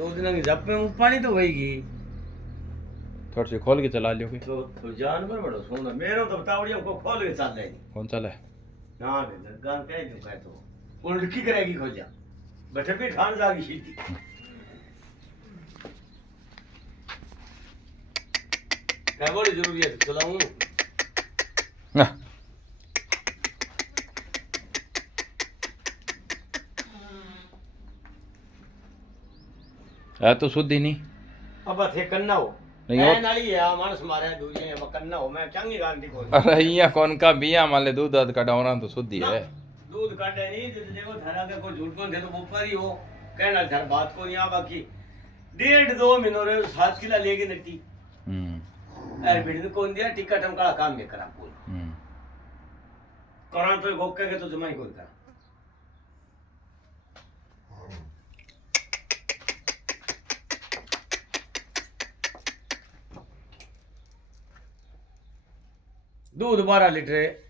तो दिन की जब में पानी तो वहीगी थोड़ी सी खोल के चला लियो तो जानवर बड़ो सोना मेरो तो बतावड़िया को खोल के चल लेगी कौन चला है ना रे गान कह दूं कह तो उल्टी करेगी खोल जा बैठे भी ठान जागी सीधी क्या बड़ी जरूरी है चलाऊं है तो शुद्ध ही नहीं अब थे कन्ना हो नहीं मैं नाली है मानस मारे दूजे अब कन्ना हो मैं चंगी गारंटी को अरे यहाँ कौन का बिया माले दूध दध कटावना तो शुद्ध ही है दूध काटे नहीं तो देखो थारा के कोई झूठ कौन थे तो ऊपर ही हो कहना थार बात को नहीं आ बाकी 1.5-2 महीनों रे 7 किलो लेके नट्टी अरे बिड़ कौन दिया टिकट हम काला काम में करा पूरा करा तो गोके के तो जमा ही कौन करा दूध 12 लीटर